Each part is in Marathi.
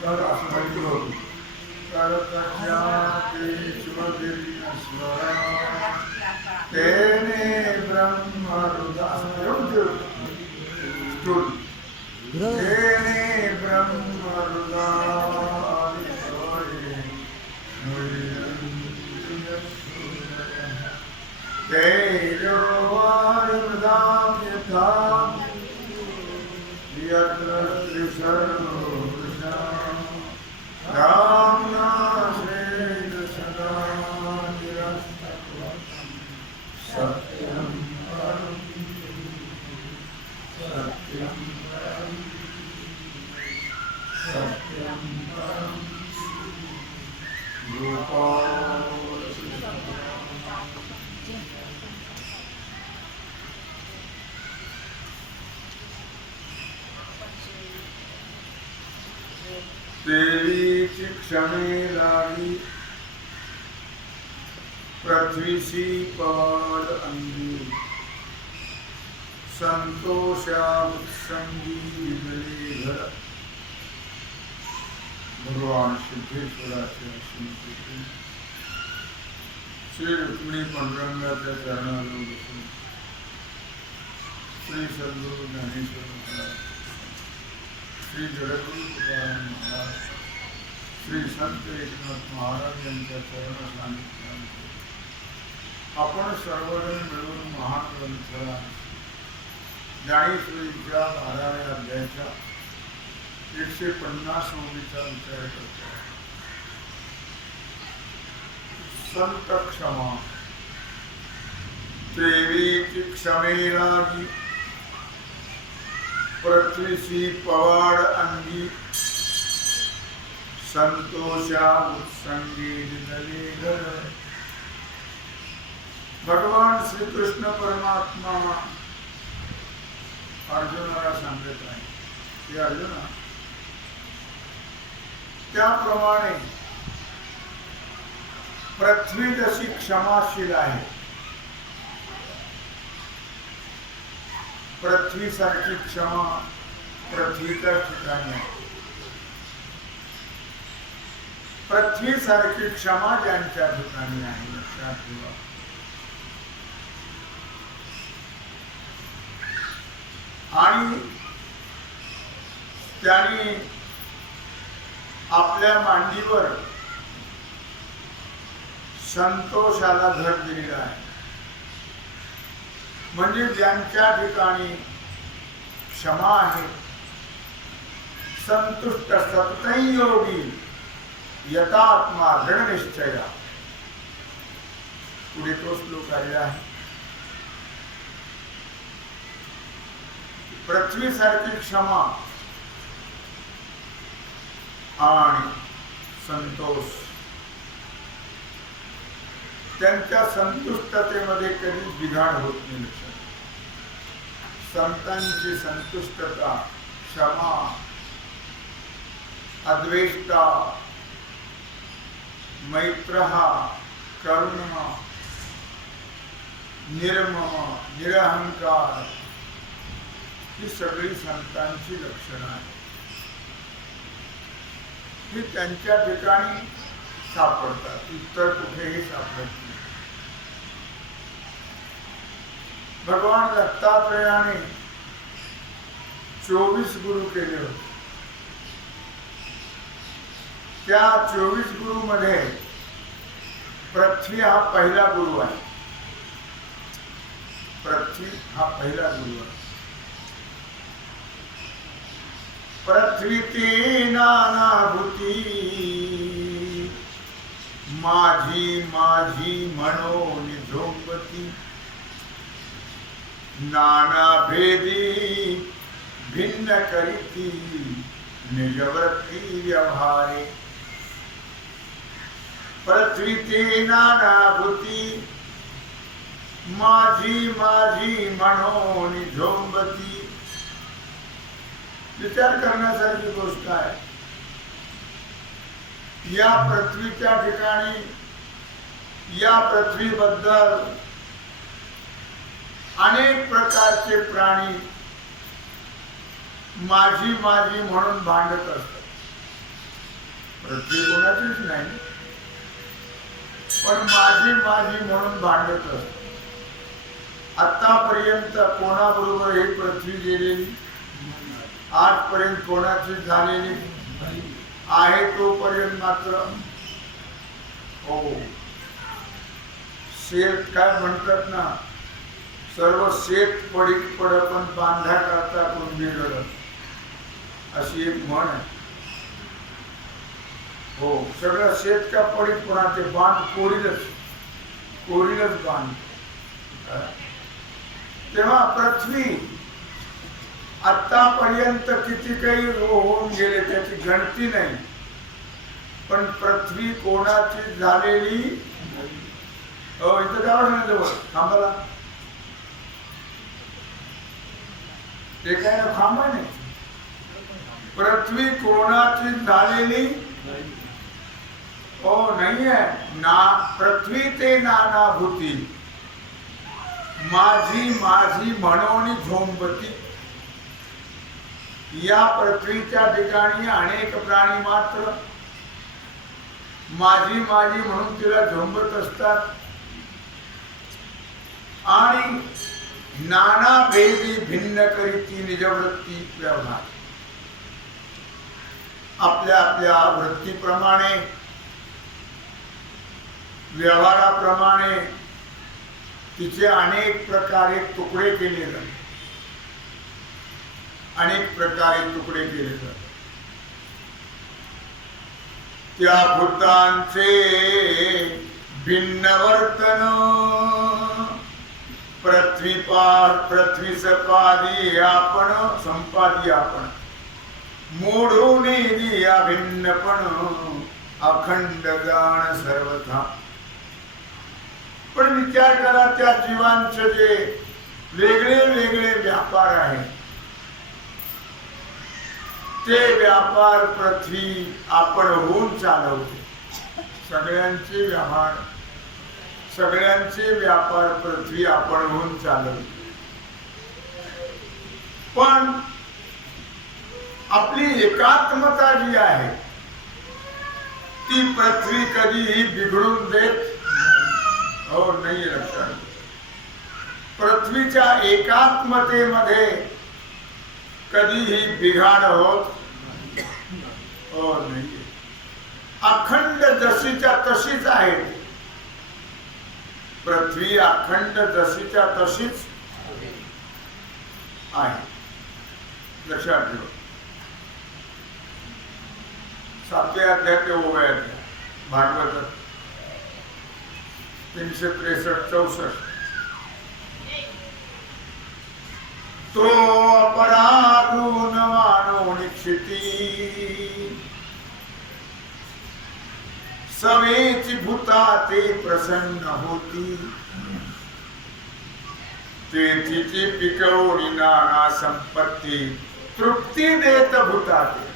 तर असं माहिती होतं करकट्याते शिवगिरीश्वरा तेने ब्रह्मरुदा तेने ब्रह्मरुदा तेजो वायुर्दाम यथा यत्र सर्वोषा रामना श्रेण सदा निरस्तत्वं सत्यं परं सत्यं परं सत्यं परं गोपाल तेरी क्षणे लागी पृथ्वीशी पवाड अंगी संतोषा उत्संगी विजयी घर भगवान सिद्धेश्वराचे स्मृती श्री रुक्मिणी पांडुरंगाच्या चरणावर बसून श्री सद्गुरु ज्ञानेश्वर महाराज श्री जगद्गुरु तुकाराम महाराज श्री संत एकनाथ महाराज यांच्या चरण सानिध्यात आपण सर्वजण मिळून महान ग्रंथ ज्ञानेश्वरीच्या 12व्या अध्यायाच्या 150 ओळीचा विचार करतो. संत क्षमा तेरी क्षमे लागी पृथ्वीशी पवाड अंगी संतोषा उत्संगी निधले घर. भगवान श्री कृष्ण परमात्मा अर्जुनाला सांगत आहे की अर्जुना त्याप्रमाणे पृथ्वी जशी क्षमाशील आहे पृथ्वी सारखी क्षमा पृथ्वीच्या ठिकाणी आहे. पृथ्वी सारखी क्षमा ज्यांच्या ठिकाणी आहे लक्षात ठेवा. आणि त्यांनी आपल्या मांडीवर संतोषाला धर दिलेला आहे. म्हणजे ज्यांच्या ठिकाणी क्षमा आहे संतुष्ट सत्संयोगी यथात्मा दृढ निश्चया. पुढे तो श्लोक आलेला आहे. पृथ्वी सारखी क्षमा आणि संतोष त्यांच्या संतुष्टतेमध्ये कधीच बिघाड होत नाही. संतांची संतुष्टता क्षमा अद्वेष्टा मैत्र करुण निर्मम निरहंकार ही सगळी संतांची लक्षणं आहेत. ही त्यांच्या ठिकाणी सापडतात इतर कुठेही सापडत नाही. भगवान दत्तात्रेयाने 24 गुरु केले होते. त्या 24 गुरु मध्ये पृथ्वी हा पहिला गुरु आहे. पृथ्वी हा पहिला गुरु आहे. पृथ्वी ते नानाभूती माझी माझी म्हणून झोंबती नाना भेदी भिन्न करीती निजवृत्ती व्यवहारे. पृथ्वी ते नानाभूती माझी माझी म्हणून झोंबती. विचार करण्यासारखी गोष्ट आहे. या पृथ्वीच्या ठिकाणी या पृथ्वीबद्दल अनेक प्रकारचे प्राणी माझी माझी म्हणून भांडत असतात. पृथ्वी कोणाचीच नाही, पण माझी माझी म्हणून भांडत असतात. आतापर्यंत कोणाबरोबर ही पृथ्वी गेलेली, आजपर्यंत कोणाची झालेली आहे तोपर्यंत मात्र हो. शेत काय म्हणतात ना, सर्व शेत पडीक पड पण बांधा करता कोण बिघड, अशी एक म्हण आहे. हो, सगळं शेत का पडीक पडा, ते बांध कोरीलच बांध. तेव्हा पृथ्वी आतापर्यंत किती काही होऊन गेले त्याची गणती नाही, पण पृथ्वी कोणाची झालेली हो. इथं जावं नाही जवळ थांबाला, ते काय ना थांबा नाही. पृथ्वी कोणाची झालेली हो नाही आहे ना. पृथ्वी ते नानाभूती, माझी माझी म्हणून झोंबती. या पृथ्वीच्या ठिकाणी अनेक प्राणी मात्र माझी माझी म्हणून तिला झोंबत असतात आणि नाना भेदी भिन्न करीती निजवृत्ती व्यवहार. आपल्या आपल्या वृत्तीप्रमाणे व्यवहाराप्रमाणे तिचे अनेक प्रकारे तुकडे केले जातात, अनेक प्रकारे तुकडे केले जातात. त्या भूतांचे भिन्न वर्तन पृथ्वी सपादी आपण संपादी आपण मोडून दिया भिन्नपण अखंड जाण सर्वथा. पण विचार करा, त्या जीवांचे जे वेगळे वेगळे व्यापार आहेत, ते व्यापार पृथ्वी आपण होऊन चालवते. सगळ्यांचे व्यवहार, सगळ्यांचे व्यापार पृथ्वी आपण होऊन चालवते. पण आपली एकात्मता जी आहे ती पृथ्वी कधीही बिघडून देत हो नाही. लक्षात, पृथ्वीच्या एकात्मतेमध्ये कधीही बिघाड होत हो नाही. अखंड जशीच्या तशीच आहे पृथ्वी, अखंड जशीच्या तशीच आहे. लक्षात ठेवा. 7व्या अध्याय ते 9व्या अध्याय भागवत 363-64. तो अपराधून मानो निक्षिती सवेची भूता ते प्रसन्न होती. ते तिची पिकवणी नाना संपत्ती तृप्ती देत भूताते.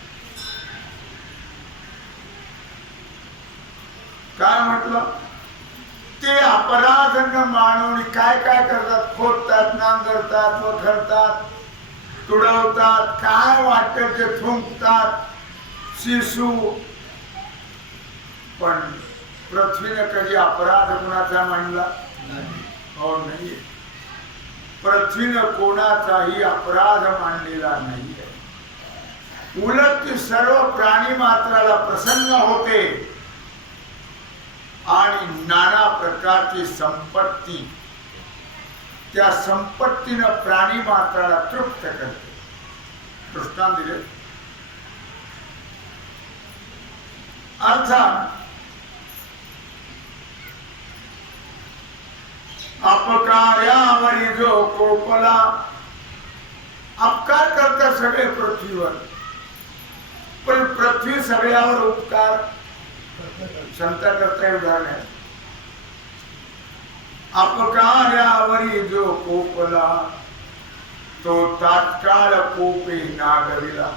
काय म्हटलं? ते अपराध न मानून काय काय करतात? खोदतात, नांगरतात, वखरतात, तुडवतात, काय वाटत ते थुंकतात, शिशू. पण पृथ्वीने कधी अपराध कोणाचा मानला हो नाही. पृथ्वीने कोणाचाही अपराध मानलेला नाही. उलट ती सर्व प्राणी मात्राला प्रसन्न होते आणि नाना प्रकारची संपत्ती, त्या संपत्तीनं प्राणी मात्राला तृप्त करते. दृष्टांत दिले. अर्थात अपकार्यावरी जो कोपला, अपकार करतात सगळे पृथ्वीवर, पण पृथ्वी सगळ्यावर उपकार क्षमता करता उदाहरण आहे. अपकार्यावरी जो कोपला तो तात्काळ कोपे नागविला.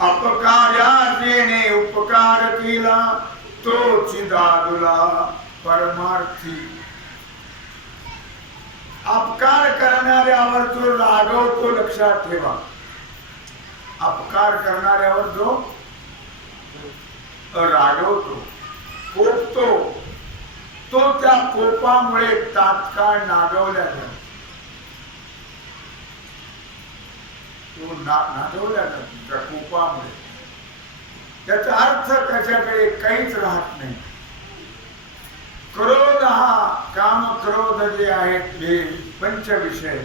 अपकार्या जेणे उपकार केला तो चिदादुला परमार्थी. अपकार करणाऱ्यावर जो रागवतो, लक्षात ठेवा, अपकार करणाऱ्यावर जो रागवतो, कोपतो, तो त्या कोपामुळे तात्काळ नागवल्या जातो, तो नागवल्या जातो त्या कोपामुळे. त्याचा अर्थ त्याच्याकडे काहीच राहत नाही. क्रोध हा काम क्रोध जे आहेत हे पंचविषय,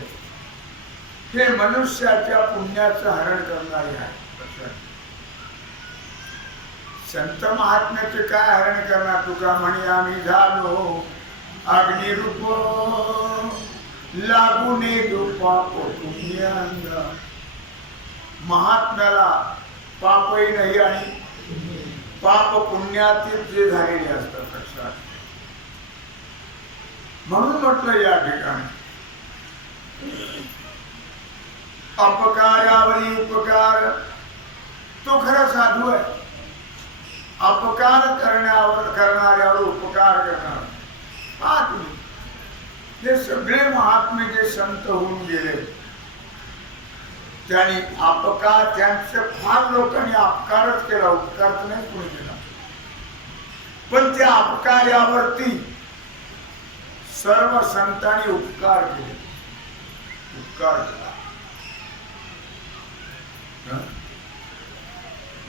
हे मनुष्याच्या पुण्याचं हरण करणारे आहेत. संत महात्म्याचे काय हरण करणार? तुका म्हणे आम्ही झालो अग्निरूप, लागूने दुपाप पुण्यांग. महात्म्याला पापही नाही आणि पाप पुण्यातील जे झालेले असतात लक्षात. म्हणून म्हटलं या ठिकाणी अपकारावरी उपकार. तो खरा साधू आहे. अपकार करणाऱ्यावर उपकार करणार. पहा तुम्ही, हे सगळे महात्मे जे संत होऊन गेले, त्यांनी अपकार, त्यांचं फार लोकांनी अपकारच केला, उपकार तर नाही कोणी केला. पण त्या अपकारावरती सर्व संतांनी उपकार केले, उपकार केला.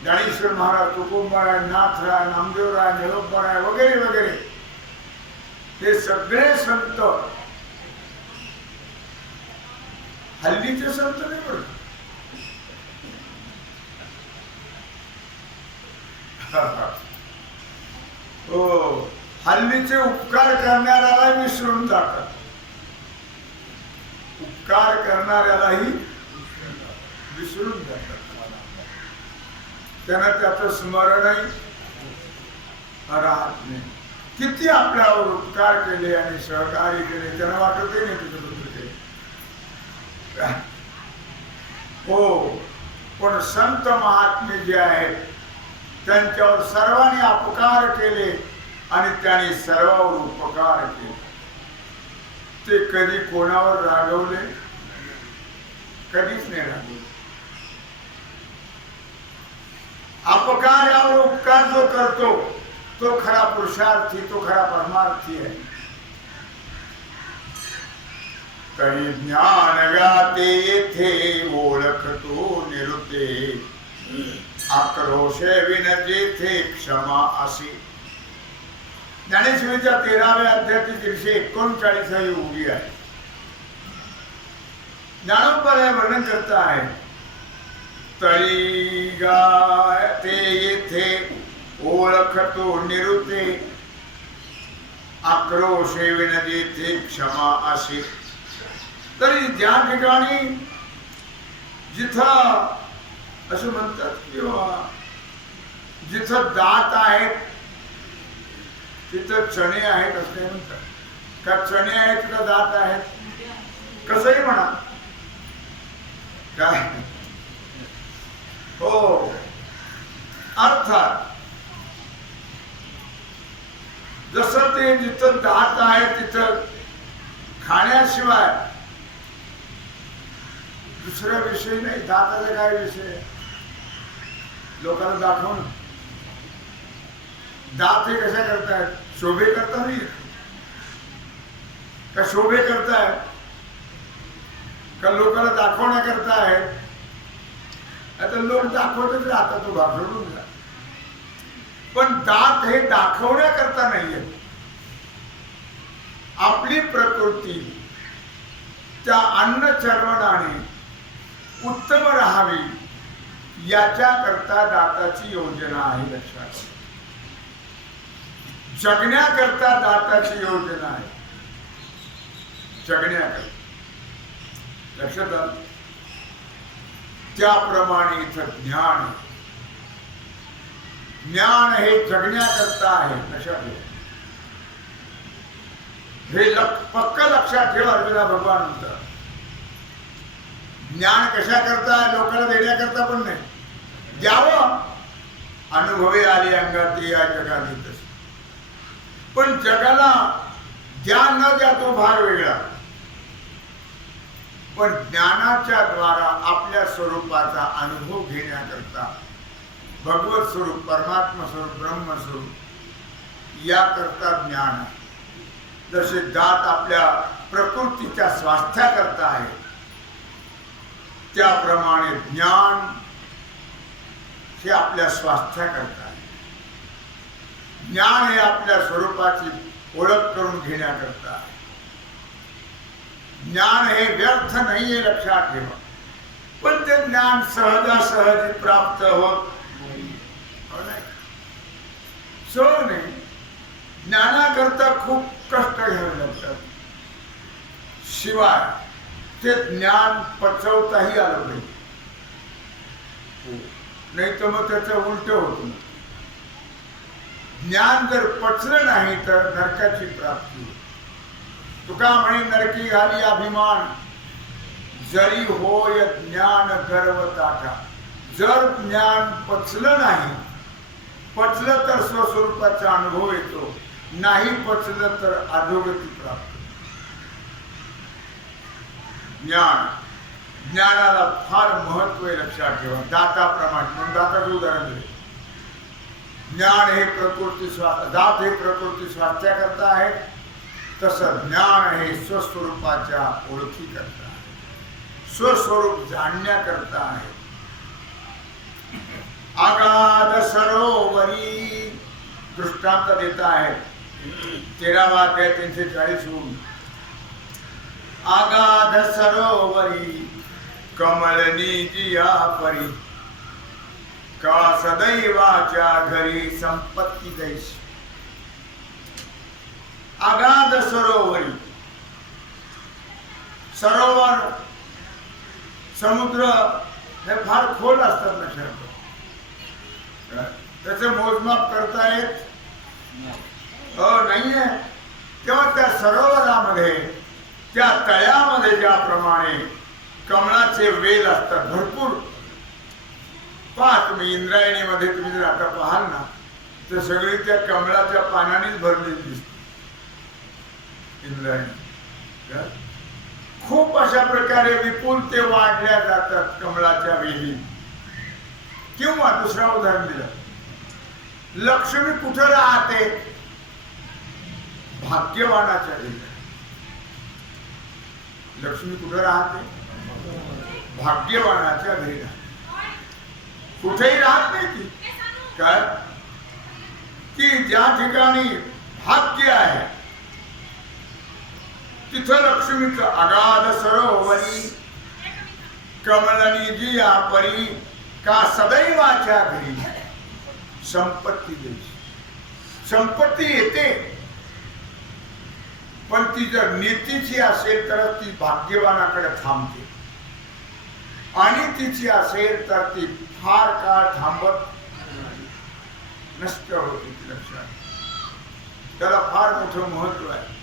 ज्ञानेश्वर महाराज, तुकोबाराय, नाथराय, नामदेवराय, निरोपराय वगैरे वगैरे, हे सगळे संत हल्लीचे संत नाही बरं. हो, हल्लीचे उपकार करणाऱ्याला विसरून जातात, उपकार करणाऱ्यालाही विसरून जातात. त्यांना त्याचं स्मरणही राहत नाही. किती आपल्यावर उपकार केले आणि सहकार्य केले त्यांना वाटतही नाही तुझं केले. हो, पण संत महात्मे जे आहेत त्यांच्यावर सर्वांनी अपकार केले आणि त्यांनी सर्वावर उपकार केले. ते कधी कोणावर रागवले? कधीच नाही रागवले. अपकारावर उपकार जो करतो तो खरा पुरुषार्थी, तो खरा परमार्थी आहे. तरी ज्ञान गाते येथे ओळखतो निरुते, आक्रोशे विन जेथे क्षमा असे. ज्ञानेश्वरीच्या 13व्या अध्यायाची 339 उभी आहे. ज्ञानोबराय वर्णन करता आहे. तरी गाते येथे ओळखतो निरुते, आक्रोशे विन जेथे क्षमा असे. तरी ज्या ठिकाणी जिथं असं म्हणतात किंवा जिथं दात आहेत तिथं चणे आहेत असं म्हणतात का? चणे आहेत तिथं दात आहेत, कसंही म्हणा काय. हो, अर्थात जसं ते जिथं दात आहे तिथं खाण्याशिवाय दुसरा विषय नाही. दाताचा काय विषय? लोकांना दाखवून. दात हे कशा करतायत? शोभे करता नाही का? शोभे करतायत का लोकांना दाखवण्या करता आहेत? आता लोक दाखवतच राहतात, तो घाबरून जा. पण दात हे दाखवण्याकरता नाहीये. आपली प्रकृती त्या अन्न चरवणाने उत्तम राहावी याच्याकरता दाताची योजना आहे. लक्षात. जगण्याकरता दाताची योजना आहे, जगण्याकरता. लक्षात आलं? त्याप्रमाणे इथं ज्ञान, ज्ञान हे जगण्याकरता आहे. लक्षात ठेवा, हे पक्क लक्षात ठेवा. अर्जुना भगवान म्हणतात ज्ञान कशा करता? लोकांना देण्याकरता पण नाही, द्यावं. अनुभवे आले अंगात या जगात येतच. पण जगाला द्या न द्या तो भाग वेगळा. पण ज्ञानाच्या द्वारा आपल्या स्वरूपाचा अनुभव घेण्याकरता भगवत स्वरूप, परमात्मा स्वरूप, ब्रह्मस्वरूप याकरता ज्ञान आहे. जसे दात आपल्या प्रकृतीच्या स्वास्थ्याकरता आहे, त्याप्रमाणे ज्ञान हे आपल्या स्वास्थ्याकरता आहे. ज्ञान हे आपल्या स्वरूपाची ओळख करून घेण्याकरता आहे. ज्ञान हे व्यर्थ नाही हे लक्षात ठेवा. पण ते ज्ञान सहजासहजी प्राप्त होत नाही. सहज नाही. ज्ञानाकरता खूप कष्ट घ्यावे लागतात. शिवाय ते ज्ञान पचवताही आलं पाहिजे, नाही तर मग त्याचं उलट होतं. ज्ञान जर पचलं नाही तर नरकाची प्राप्ती होते. तुका म्हणे नरकी घाली अभिमान, जरी होय ज्ञान गर्व ताठा. जर ज्ञान पचलं नाही, पचलं तर स्वस्वरूपाचा अनुभव येतो, नाही पचलं तर अधोगती प्राप्त. ज्ञानाला फार महत्व आहे, लक्षात ठेवा. दाताप्रमाणे म्हणून दाताचं उदाहरण दिले. ज्ञान हे प्रकृती दात हे प्रकृती स्वास्थ्याकरता आहे, तसं ज्ञान हे स्वस्वरूपाच्या ओळखी करता आहे, स्वस्वरूप जाणण्याकरता आहे. आगाध सरोवरी दृष्टांत देता आहे 13वा अध्याय 340 हून. आगाध सरोवरी कमळनी जिया परी, का सदैवाच्या घरी संपत्ती दैश. आगाध सरोवरी, सरोवर समुद्र हे फार खोल असतात लक्षात. त्याचे मोजमाप करता येत नाहीये. तेव्हा त्या सरोवरामध्ये, त्या तळ्यामध्ये ज्याप्रमाणे कमळाचे वेल असतात भरपूर. पहा तुम्ही इंद्रायणीमध्ये तुम्ही जर आता पाहाल ना, तर सगळी त्या कमळाच्या पानानेच भरलेली दिसते इंद्रायणी. खूप अशा प्रकारे विपुल ते वाढल्या जातात कमळाच्या वेली. किंवा दुसरा उदाहरण दिलं, लक्ष्मी कुठं राहते? भाग्यवानाच्या घरी. लक्ष्मी कुठं राहते? भाग्यवानाच्या घरी राहते. कुठेही राहत नाही ती. काय की ज्या ठिकाणी भाग्य आहे तिथं लक्ष्मीचं. अगाध सरोवरी कमळनी जिया परी, का सदैवाच्या घरी संपत्ती देश. संपत्ती येते, पण ती जर नीतीची असेल तर ती भाग्यवानाकडे थांबते, आणि तिची असेल तर ती फार काळ थांबत नष्ट होते. लक्षात. त्याला फार मोठं महत्व आहे,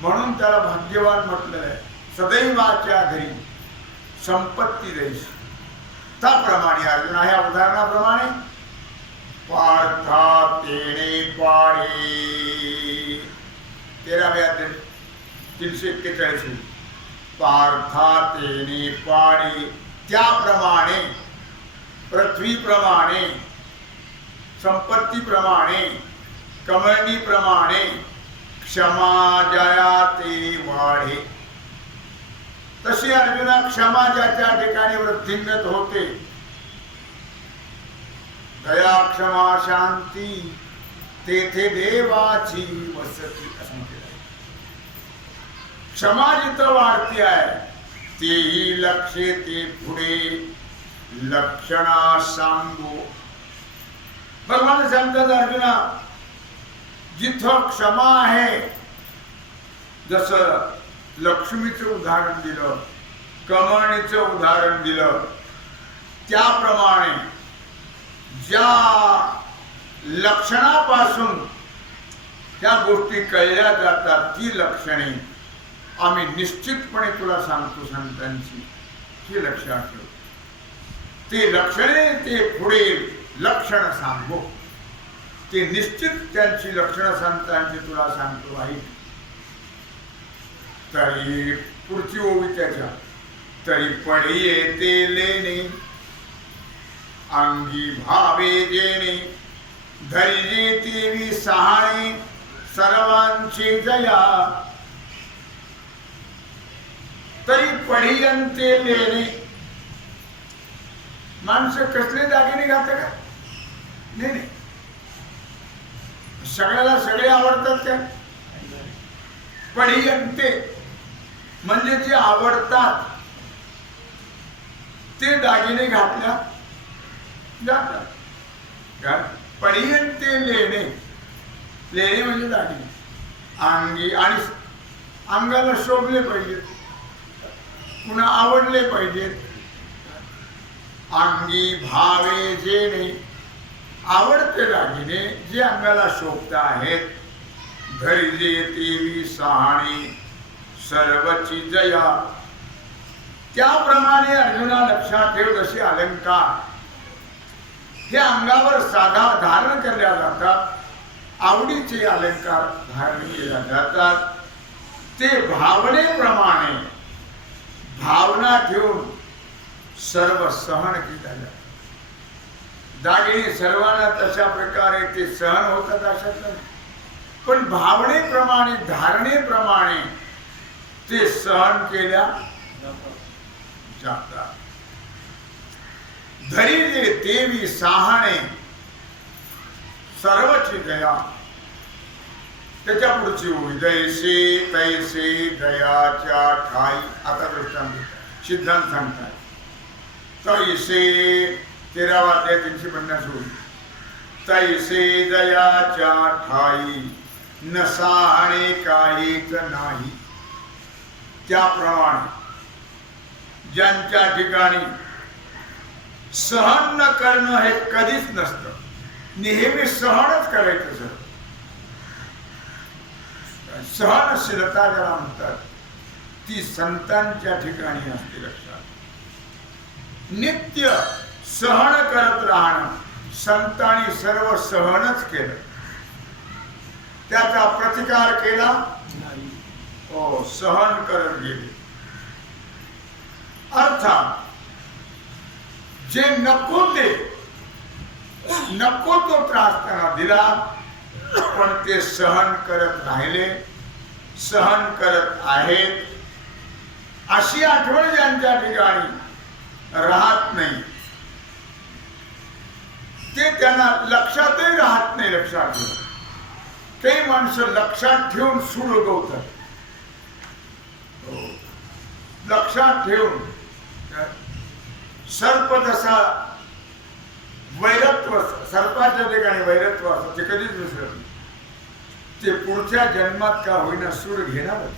म्हणून त्याला भाग्यवान म्हटलं आहे. सदैवाच्या घरी संपत्ती देश. त्याप्रमाणे अर्जुना ह्या उदाहरणाप्रमाणे पार्था तेणे पाडे 13व्या 341. पार्था तेने पाडे, त्याप्रमाणे पृथ्वीप्रमाणे, संपत्तीप्रमाणे, कमळणीप्रमाणे क्षमा जया ते वाढे. तशी अर्जुना क्षमा ज्याच्या ठिकाणी वृद्धिंगत होते, दया क्षमा शांती तेथे देवाची वसती असं म्हटलं. क्षमा जिथं वाढती आहे तेही लक्षे ते पुढे लक्षणा सांगू. भगवान सांगतात अर्जुना, जिथं क्षमा आहे, जसं लक्ष्मीचं उदाहरण दिलं, कमळणीचं उदाहरण दिलं, त्याप्रमाणे ज्या लक्षणापासून त्या गोष्टी कळल्या जातात ती लक्षणे आम्ही निश्चितपणे तुला सांगतो संतांची, ही लक्षात ठेव. ते लक्षणे ते पुढे लक्षण सांगू. ते निश्चित त्यांची लक्षणं संतांची तुला सांगतो आहे. तरी पुढची ओवी त्याच्या तरी पडी येते लेणे अंगी भावे जेणे धैर्ये तेवी सहाणे सर्वांची जया तरी पडियंते लेणे. माणसं कसले दागिने घालत का? नाही, सगळ्याला सगळे आवडतात का? पडियंते म्हणजे जे आवडतात ते दागिने घातल्या जातात. पडियंते लेणे, लेणे म्हणजे दागिने अंगी, आणि अंगाला शोभले पाहिजेत, पुन्हा आवडले पाहिजेत. अंगी भावे जेणे, आवडते दागिने जे अंगाला शोभत आहेत. धैर्ये तेवी सहाणी सर्वची जया. त्याप्रमाणे अर्जुना लक्षात ठेव, जसे अलंकार हे अंगावर साधा धारण केल्या जातात, आवडीचे अलंकार धारण केल्या जातात, ते भावनेप्रमाणे भावना ठेवून सर्व सहन केल्या जातात. दागिने सर्वांना तशा प्रकारे ते सहन होतात अशात नाही, पण भावनेप्रमाणे धारणेप्रमाणे ते सहन केल्या जातात. धैर्ये तेवी सहाणे सर्वची दया. त्याच्या पुढची होई जैसे तैसे दयाच्या ठाई. आता दृष्टांत सिद्धांत सांगतात. तैसे 13वा अध्याय 350 होई. तैसे दयाच्या ठाई न सहाणे काहीच नाही. त्याप्रमाणे ज्यांच्या ठिकाणी सहन न करणं हे कधीच नसतं, नेहमी सहनच करायचं. सर सहनशीलता ज्याला म्हणतात ती संतांच्या ठिकाणी असते. लक्षात, नित्य सहन करत राहणं. संतांनी सर्व सहनच केलं, त्याचा प्रतिकार केला नाही. हो, सहन करत गेले. अर्थात जे नको ते नको तो त्रास त्यांना दिला, पण ते सहन करत राहिले, सहन करत आहेत. अशी आठवण ज्यांच्या ठिकाणी राहत नाही ते त्यांना लक्षातही राहत नाही. लक्षात ठेवा, काही माणसं लक्षात ठेवून सूड उगवतात. लक्षात ठेवून सर्प जसा वैरत्व, सर्पाच्या ठिकाणी वैरत्व असतं ते कधीच विसरत नाही. ते पुढच्या जन्मात का होईना सूड घेणारच.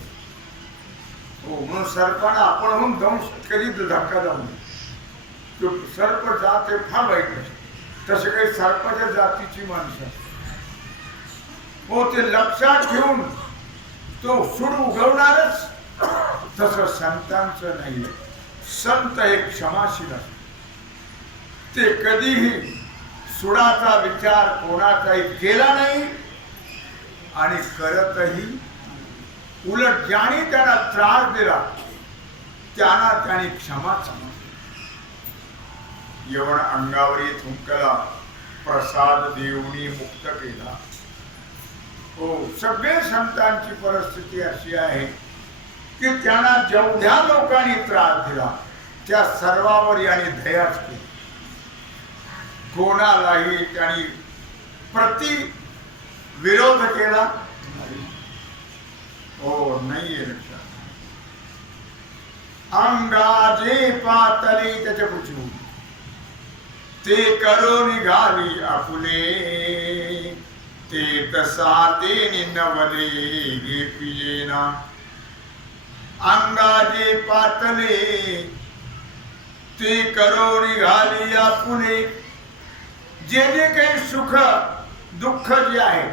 हो, म्हणून सर्पाला आपणहून दंश कधी धक्का जाऊ नये. तो सर्प जात हे फार वाईट असते. तसे काही सर्पाच्या जातीची माणसं हो, ते लक्षात ठेवून तो सूड उगवणारच. तसं संतांचं नाही. संत हे क्षमाशील असते. ते कधीही सुडाचा विचार कोणाचाही केला नाही आणि करतही. उलट ज्याने त्यांना त्रास दिला त्यांना त्यांनी क्षमाच मागितली. यवन अंगावरी थुंकला, प्रसाद देऊनी मुक्त केला. हो, सगळे संतांची परिस्थिती अशी आहे की त्यांना जेवढ्या लोकांनी त्रास दिला त्या सर्वावर यांनी दयाच केली. कोणालाही त्यांनी प्रति विरोध केला हो नाहीये. लक्षात, अंगाजे पातळी त्याच्या पुढची ते करो निघाली आपुले, ते तसा ते निनवले गे पियेना. अंगाजे पातले ते करो निघाली आपुले. जे जे काही सुख दुःख जे आहे,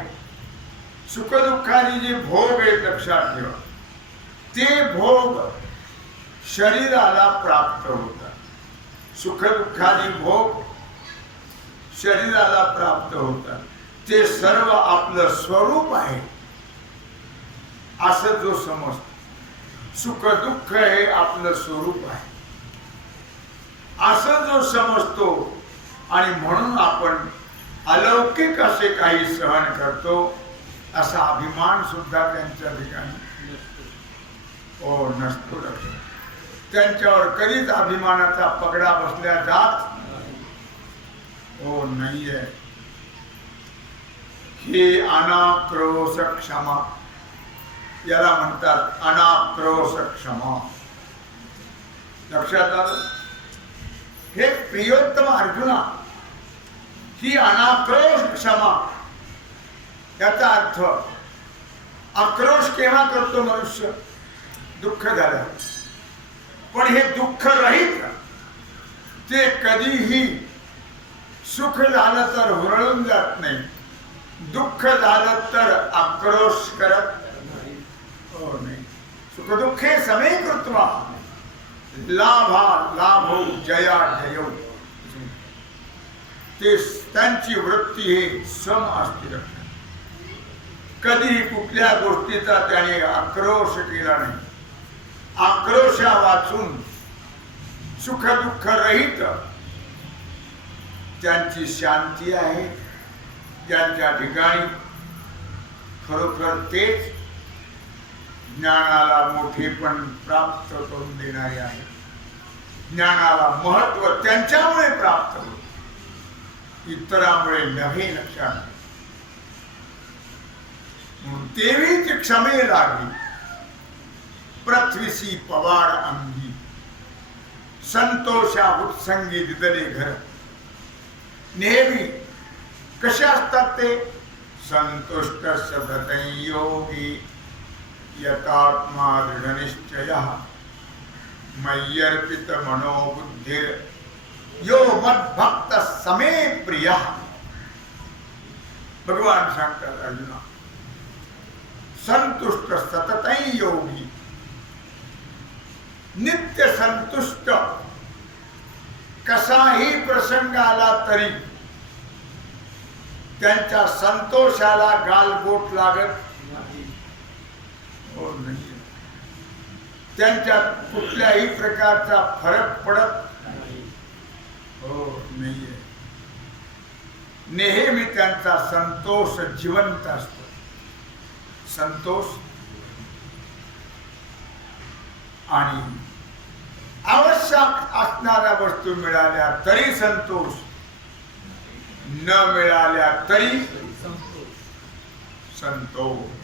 सुख दुःखाचे जे भोग आहेत लक्षात ठेवा, ते भोग शरीराला प्राप्त होतात. सुख दुःखाचे भोग शरीराला प्राप्त होतात. ते सर्व आपलं स्वरूप आहे असं जो समजतो सुख दुःख हे आपलं स्वरूप आहे असं जो समजतो आणि म्हणून आपण अलौकिक असे काही सहन करतो असा अभिमान सुद्धा त्यांच्या ठिकाणी नसतो. त्यांच्यावर कधीच अभिमानाचा पगडा बसल्या जात नाहीये. हे अनाक्रोश क्षमा याला म्हणतात, अनाक्रोश क्षमा. लक्षात आलं? हे प्रियोत्तम अर्जुना, ही अनाक्रोश क्षमा याचा अर्थ आक्रोश केव्हा करतो मनुष्य? दुःख झालं. पण हे दुःख रहित, ते कधीही सुख झालं तर हुरळून जात नाही, दुःख झालं तर आक्रोश करत नाही. सुख दुःखे समे कृत्वा लाभा लाभो जया जयो. ते त्यांची वृत्ती हे सम असते. कधी कुठल्या गोष्टीचा त्याने आक्रोश केला नाही. आक्रोशा वाचून सुख दुःख रहित त्यांची शांती आहे. ज्यांच्या ठिकाणी खरोखर तेच ज्ञानाला मोठेपण प्राप्त करून देणारे आहे. ज्ञानाला महत्व त्यांच्यामुळे प्राप्त होते, इतरांमुळे नव्हे. लक्षात. तेवीच क्षमे लागली पृथ्वीसी पवार अंगी, संतोषा उत्संगी दिदले घर. नेहमी कसे असतात ते? संतुष्ट सततं योगी यतात्मा दृढनिश्चयः मय्यर्पित मनोबुद्धिर यो मद्भक्त समे प्रियः. भगवान सांगतात अर्जुना, संतुष्ट सततं योगी, नित्य संतुष्ट, कसाही प्रसंग आला तरी त्यांच्या संतोषाला गालबोट लागत नाही. त्यांच्यात कुठल्याही प्रकारचा फरक पडत नाहीये. नेहमी त्यांचा संतोष जिवंत असतो. संतोष आणि आवश्यक असणाऱ्या वस्तू मिळाल्या तरी संतोष, न मिळाल्या तरी संतोष.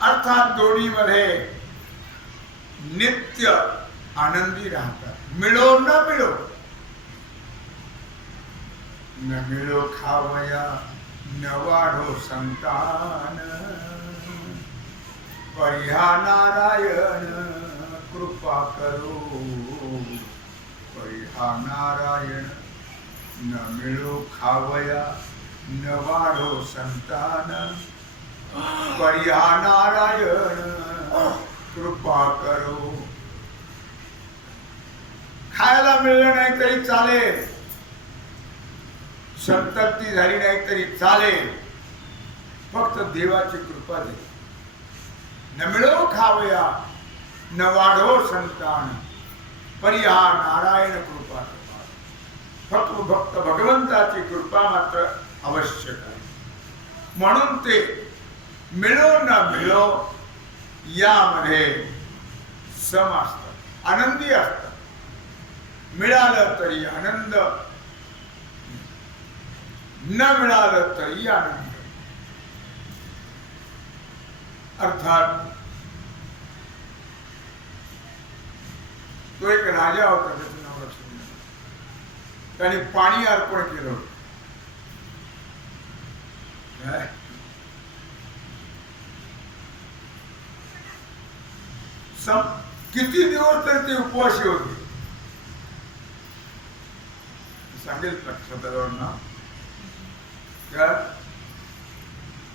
अर्थात दोन्हीमध्ये नित्य आनंदी राहतात. मिळो न मिळो, न मिळो खावया न वाढो संतान, परिहा नारायण कृपा करो. परिहा नारायण, न मिळो खावया न वाढो संतान, परिहा नारायण कृपा करो. खायला मिळलं नाही तरी चालेल, संतप्ती झाली नाही तरी चालेल, फक्त देवाची कृपा दे. न मिळो खावया न वाढो संतान, परिहा नारायण कृपा करो. फक्त भक्त भगवंताची कृपा मात्र आवश्यक आहे. म्हणून ते मिळो न मिळो यामध्ये सम असतात, आनंदी असतात. मिळालं तरी आनंद, न मिळालं तरी आनंद. अर्थात तो एक राजा होता, त्याचं नाव लक्षात नाही. त्याने पाणी अर्पण केलं होतं. किती दिवस तरी ते उपवासी होते. सांगेल लक्षात.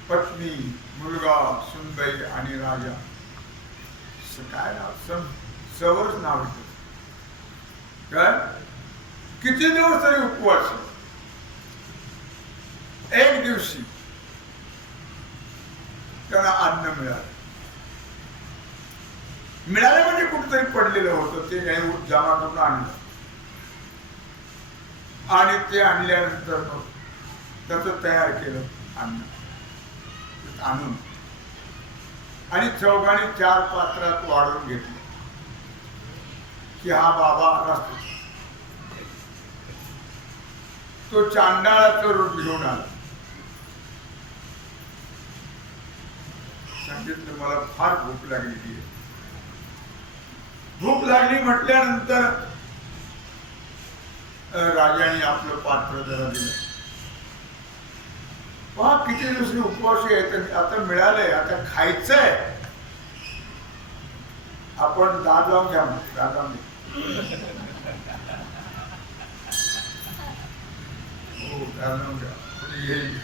पत्नी, मुलगा, सुनबाई आणि राजा, काय नाव, सवरच नाव होतं. काय किती दिवस तरी उपवास. एक दिवशी त्यांना अन्न मिळालं. मिळालं म्हणजे कुठेतरी पडलेलं होतं ते जमा करून आणलं आणि ते आणल्यानंतर मग त्याचं तयार केलं अन्न आणून आणि चौघांनी 4 पात्रात वाढून घेतले की हा बाबा असतो. तो चांडाळाचं रूप घेऊन आला. सांगितलं मला फार भूक लागलेली आहे. भूक लागली म्हटल्यानंतर राजाने आपलं पात्र जरा दिलं. पहा किती दिवस उपवास आहे, आता मिळालंय, आता खायचंय. आपण दाद लावून घ्या दादा हो लावून घ्या येईल.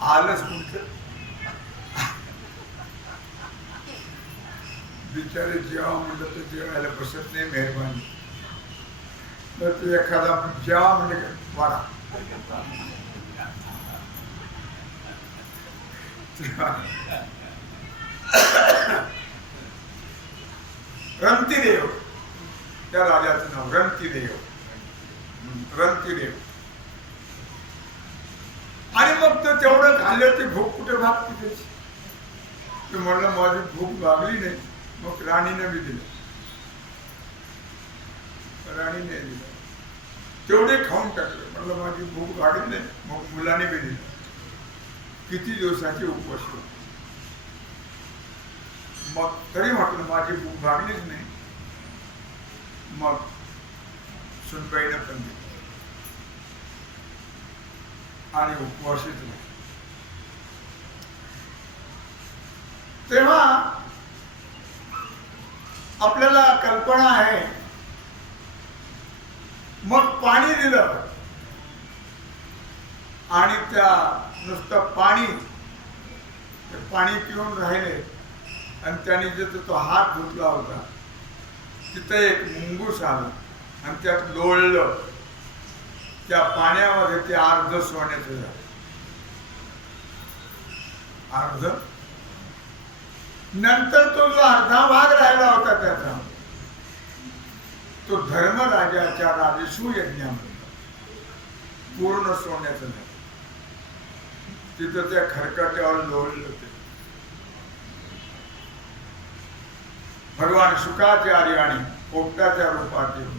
आलंच कुठं बिचारे जेव्हा म्हणलं तर जेवायला बसत नाही. मेहरबानी तर ते एखादा जेव्हा म्हणजे वाढा रंतीदेव त्या राजाचं नाव रंतीदेव. आणि मग तो तेवढं खाल्लं ते भूक कुठे भागते त्याची. ते म्हणलं माझी भूक भागली नाही. मग राणीने बी दिलं. राणीने दिलं तेवढे खाऊन टाकले. म्हणलं माझी भूक भागली नाही. मग मुलाने बी दिलं. किती दिवसाची उपवास होती. मग तरी म्हटलं माझी भूक भागलीच नाही. मग सुनबाईनं पण दिलं आणि उपवासित नाही. तेव्हा आपल्याला कल्पना आहे. मग पाणी दिलं आणि त्या नुसतं पाणी पिऊन राहिले आणि त्याने जिथं तो हात धुतला होता तिथं एक मुंगूस आला आणि त्यात लोळलं. त्या पाण्यामध्ये ते अर्ध सोन्याचं झालं. अर्ध. नंतर तो जो अर्धा भाग राहिला होता त्याचा तो धर्मराजाच्या राजसूय यज्ञामध्ये पूर्ण सोन्याचं झालं. तिथं त्या खरकट्यावर लोळलं ते. भगवान शुकाचार्य आणि पोपटाच्या रूपात येऊन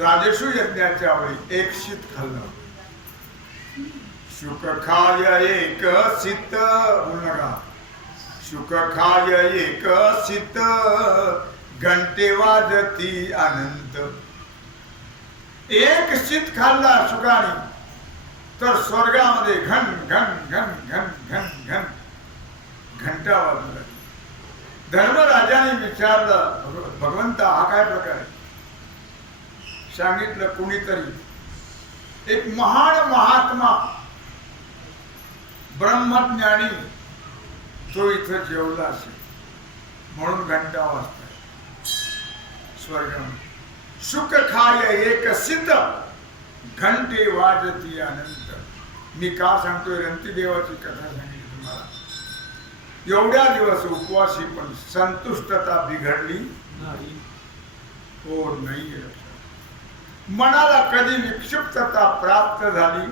राजसू यज्ञाच्या वेळी एक शीत खाल्लं. शुक खाय एक शीत मुलगा शुक खाय एक शीत घंटे वाजती अनंत. एक शीत खाल्ला शुकाने तर स्वर्गामध्ये घन घन घन घन घन घन घंटा वाजू लागली. धर्मराजाने विचारलं भगवंता हा काय प्रकार आहे. सांगितलं कुणीतरी एक महान महात्मा ब्रह्मज्ञानी तो इथं जेवला असेल म्हणून घंटा वाजताय स्वर्गामध्ये. सुख खाय एक सिद्ध घंटे वाजती अनंत. मी का सांगतोय रंतीदेवाची कथा सांगितली तुम्हाला. एवढ्या दिवस उपवासी पण संतुष्टता बिघडली हो नाही. मनाला कधी विक्षिप्तता प्राप्त झाली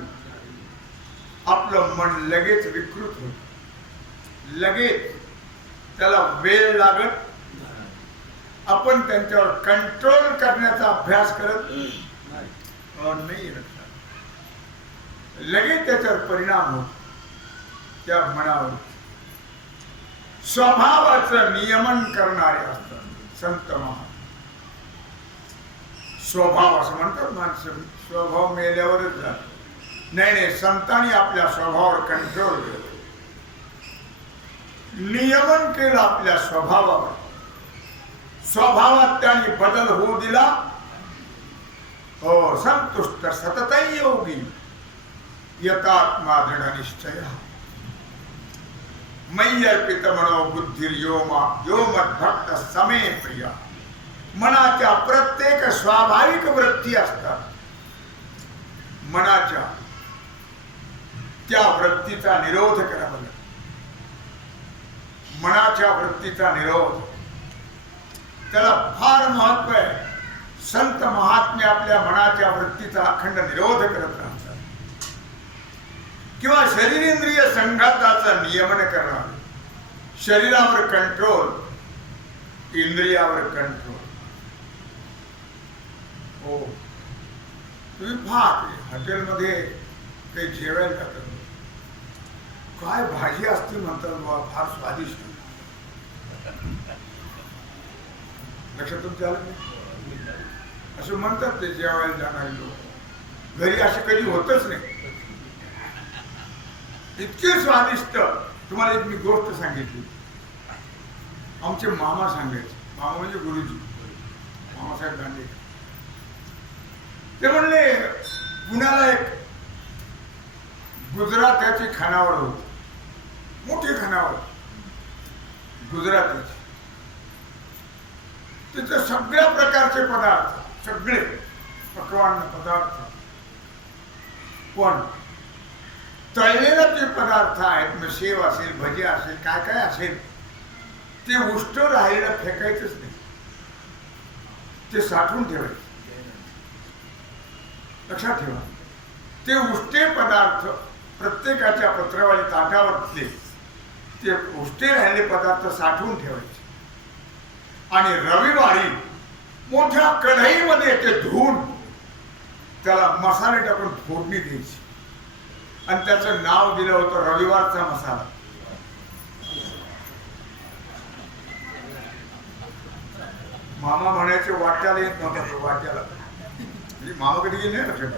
आपलं मन लगेच विकृत होत. लगेच त्याला वेळ लागत. आपण त्यांच्यावर कंट्रोल करण्याचा अभ्यास करत नाही. लगेच त्याच्यावर परिणाम होत त्या मनावर. स्वभावाचं नियमन करणारे असतात संत महात्मा. स्वभाव असं म्हणतात माणसं. स्वभाव मेल्यावरच झाला. नाही संतांनी आपल्या स्वभावावर कंट्रोल केलं. नियमन केलं आपल्या स्वभावावर. स्वभावात त्यांनी बदल होऊ दिला. हो संतुष्ट सततई योगी यतात्मा दृढ निश्चय मयि अर्पित मनो बुद्धिर्योमा यो मद्भक्त समे प्रिया. मनाच्या प्रत्येक स्वाभाविक वृत्ती असतात. मनाच्या त्या वृत्तीचा निरोध करावा लागतो. मनाच्या वृत्तीचा निरोध, त्याला फार महत्व आहे. संत महात्मे आपल्या मनाच्या वृत्तीचा अखंड निरोध करत राहतात. किंवा शरीरेंद्रिय संघाताचं नियमन करणं, शरीरावर कंट्रोल, इंद्रियावर कंट्रोल. हो, तुम्ही पहा हॉटेलमध्ये काही जेवायला जातात, काय भाजी असते म्हणतात बाबा, फार स्वादिष्ट. लक्षात तुमच्या आलं नाही? असं म्हणतात ते जेवायला जाणारे लोक. घरी असे कधी होतच नाही, इतके स्वादिष्ट. तुम्हाला एक मी गोष्ट सांगितली. आमचे मामा सांगायचे, मामा म्हणजे गुरुजी, मामासाहेब दांडे. ते म्हणले पुण्याला एक गुजरात्याची खानावळ होती, मोठी खानावळ गुजरातीची. तिथे सगळ्या प्रकारचे पदार्थ, सगळे पक्वान्न पदार्थ, पण तळलेले जे पदार्थ आहेत, मग शेव असेल, भजी असेल, काय काय असेल, ते उष्ट राहिलेलं फेकायचंच नाही, ते साठवून ठेवायचं. लक्षात ठेवा, ते उष्टे पदार्थ प्रत्येकाच्या पत्रावाली ताटावरचे ते उष्टे राहिलेले पदार्थ साठवून ठेवायचे. आणि रविवारी मोठ्या कढईमध्ये ते धुवून त्याला मसाले टाकून फोडणी द्यायची. आणि त्याचं नाव दिलं होतं रविवारचा मसाला. मामा म्हणायचे वाट्याला येत नव्हता, वाट्याला. मामा कधी गेले नाही लक्षात.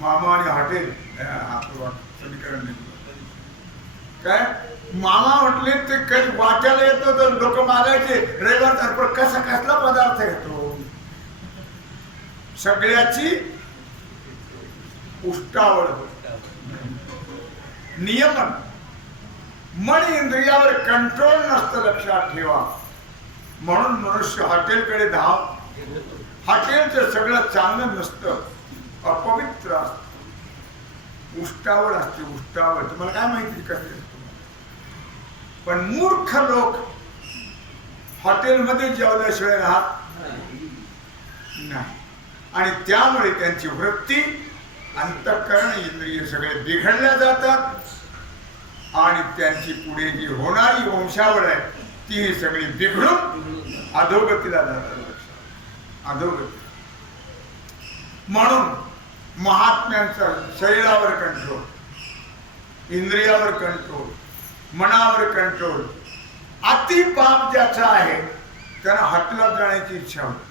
मामा आणि हॉटेल आपलं समीकरण नाही. काय मामा म्हटले ते कधी वाट्याला येतो तर लोक मागायचे रविवार कसा कसला पदार्थ येतो. सगळ्याची उष्टावळ, नियमन. मन इंद्रियावर कंट्रोल नसतं, लक्षात ठेवा. म्हणून मनुष्य हॉटेलकडे धाव. हॉटेलचं सगळं चांगलं नसतं, अपवित्र असतं, उष्टावळ असते, उष्टावळ. तुम्हाला काय माहिती कसं. पण मूर्ख लोक हॉटेलमध्ये जेवल्याशिवाय राहत नाही. आणि त्यामुळे त्यांची वृत्ती, अंतःकरण, इंद्रिय सगळे बिघडल्या जातात. आणि त्यांची पुढे जी होणारी वंशावळ आहे ती सगळी बिघडून अधोगतीला जातात, अधोगती. म्हणून महात्म्यांचा शरीरावर कंट्रोल, इंद्रियावर कंट्रोल, मनावर कंट्रोल. अति पाप ज्याचा आहे त्यांना हॉटेलात जाण्याची इच्छा होती,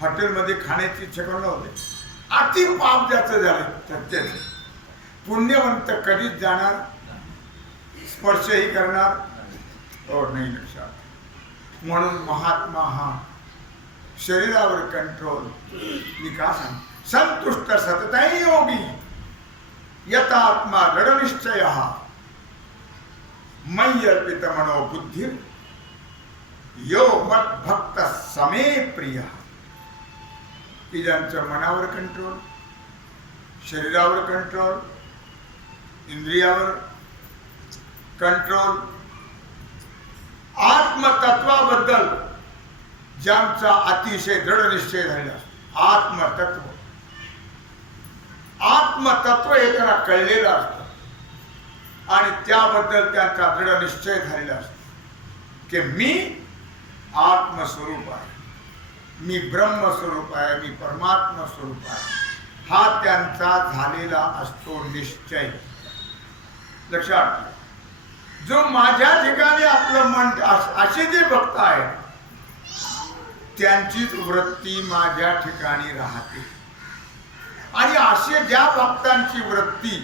हॉटेलमध्ये खाण्याची इच्छा करणं होते. अति पाप ज्याचं झालं त्याचे पुण्यवंत कधीच जाणार, स्पर्शही करणार नाही, लक्षात. म्हणून महात्मा हा शरीरावर कंट्रोल. मी का सांग, संतुष्ट सततै योगी यतात्मा दृढ निश्चय मयि अर्पित मनो बुद्धि यो मत भक्त समे प्रिय. की ज्यांचं मनावर कंट्रोल, शरीरावर कंट्रोल, इंद्रियावर कंट्रोल, आत्मतत्वाबद्दल ज्यांचा अतिशय दृढ निश्चय झालेला. आत्मतत्व, आत्मतत्व हे त्यांना कळलेलं असतं आणि त्याबद्दल त्यांचा दृढ निश्चय झालेला असतो की मी आत्मस्वरूप आहे, मी ब्रह्मस्वरूप आहे, मी परमात्मा स्वरूप आहे. हा त्यांचा झालेला असतो निश्चय. लक्षात. जो माझ्या ठिकाणी आपलं मन, असे जे भक्त आहेत त्यांचीच वृत्ती माझ्या ठिकाणी राहते. आणि असे ज्या भक्तांची वृत्ती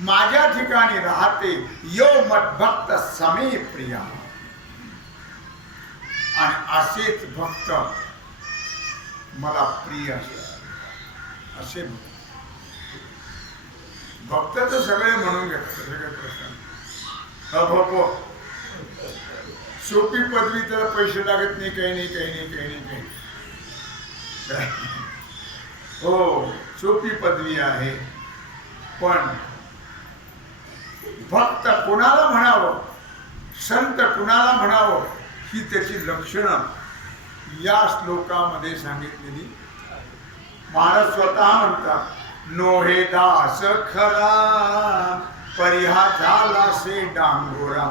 माझ्या ठिकाणी राहते, यो मद्भक्त समे प्रिय. आणि असेच भक्त मला प्रिय असतात. असे भक्त तर सगळे म्हणून घेतात, सगळे प्रश्न. अभो सोपी पदवी, त्याला पैसे लागत नाही, काही नाही, काही नाही, काही नाही, काही. हो, सोपी पदवी आहे, पण भक्त कुणाला म्हणावं, संत कुणाला म्हणावं, ही त्याची लक्षणं या श्लोकामध्ये सांगितलेली. महाराज स्वतः म्हणतात, नोहे दास खरा परिहा झाला से डांगोरा.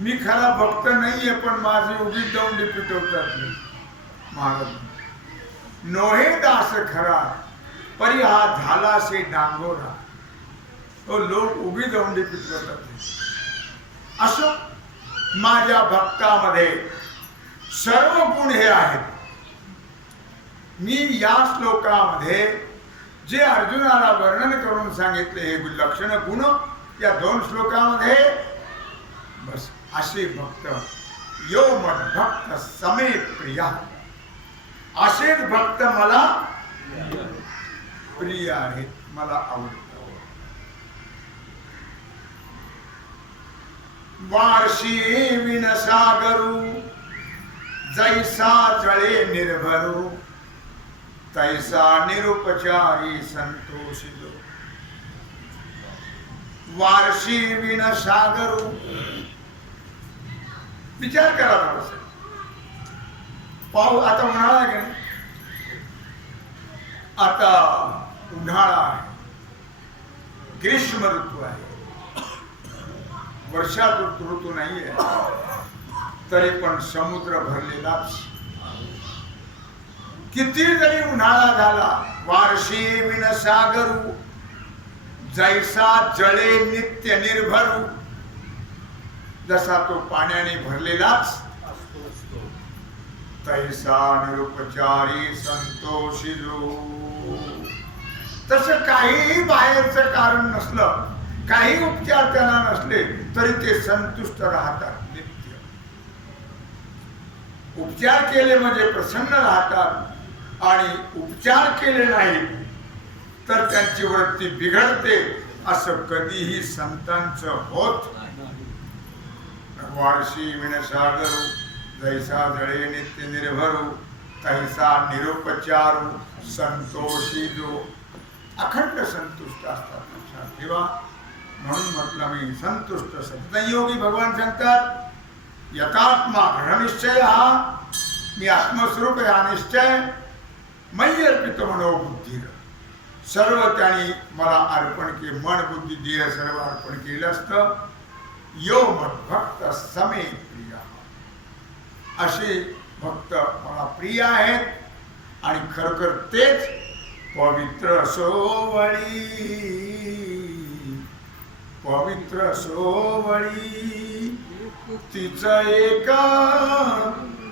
मी खरा भक्त नाहीये, पण माझी उभी दौंडी पिटवतात महाराज. नोहे दास खरा परिहा झाला से डांगोरा. तो लोक उभी दौंडी पिटवतात. असं माझ्या भक्तामध्ये सर्व गुण हे आहेत. मी या श्लोकामध्ये जे अर्जुनाला वर्णन करून सांगितले हे लक्षण गुण या 2 श्लोकामध्ये, बस असे भक्त यो मद्भक्त समे प्रिया. असेच भक्त मला प्रिय आहेत, मला आवडतात. वार्षी विनसागरू जैसा जळे निर्भरू तैसा निरुपचारी संतोषिलो. वार्षी विनसागरू. विचार करा थोडासा. पाऊस आता उन्हाळा आहे, आता उन्हाळा आहे, ग्रीष्म ऋतू आहे, वर्षा ऋतू नाही आहे, तरी पण समुद्र भरलेलाच. किती जरी उन्हाळा झाला, वार्षी विनसागरू जैसा जळे नित्य निर्भरू. जसा तो पाण्याने भरलेलाच तैसा निरुपचारी संतोषिलो. तसं काहीही बाहेरचं कारण नसलं, काही उपचार त्यांना नसले तरी ते संतुष्ट राहतात. नित्य उपचार केले म्हणजे प्रसन्न राहतात, आणि उपचार केले नाही तर त्यांची वृत्ती बिघडते. असं कधीही संतांचं होत. वार्षी विनसागरू जैसा जळे नित्य निर्भरू तैसा निरुपचारू संतोषी. जो अखंड संतुष्ट असतात, लक्षात ठेवा. म्हणून म्हटलं मी संतुष्ट सत्संयोगी. भगवान सांगतात, यथात्मा दृढनिश्चय हा, मी आत्मस्वरूप हा निश्चय मयी अर्पित मनोबुद्धी. सर्व त्यांनी मला अर्पण केले, मन बुद्धी देह सर्व अर्पण केलं असतं. यो मद्भक्त समे प्रिय. असे भक्त मला प्रिय आहेत. आणि खरखर तेच पवित्र सोवळी, पवित्र सोवळी तिच एका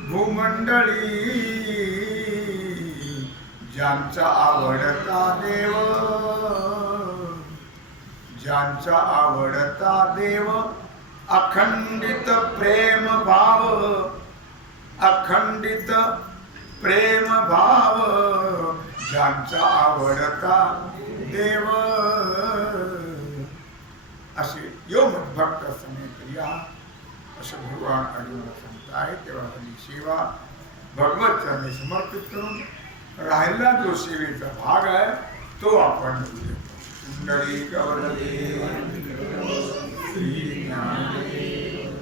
भूमंडळी. ज्यांचा आवडता देव, ज्यांचा आवडता देव अखंडित प्रेम भाव, अखंडित प्रेम भाव. ज्यांचा आवडता देव. असे यो मद्भक्त समे प्रिया असं भगवान अर्जुनाला सांगत आहे. तेव्हा आपली सेवा भगवत चरणी समर्पित करून राहिला जो सेवेचा भाग आहे तो आपण पुंडलिक वरदे श्री ज्ञानदेव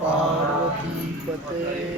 पार्वती पते.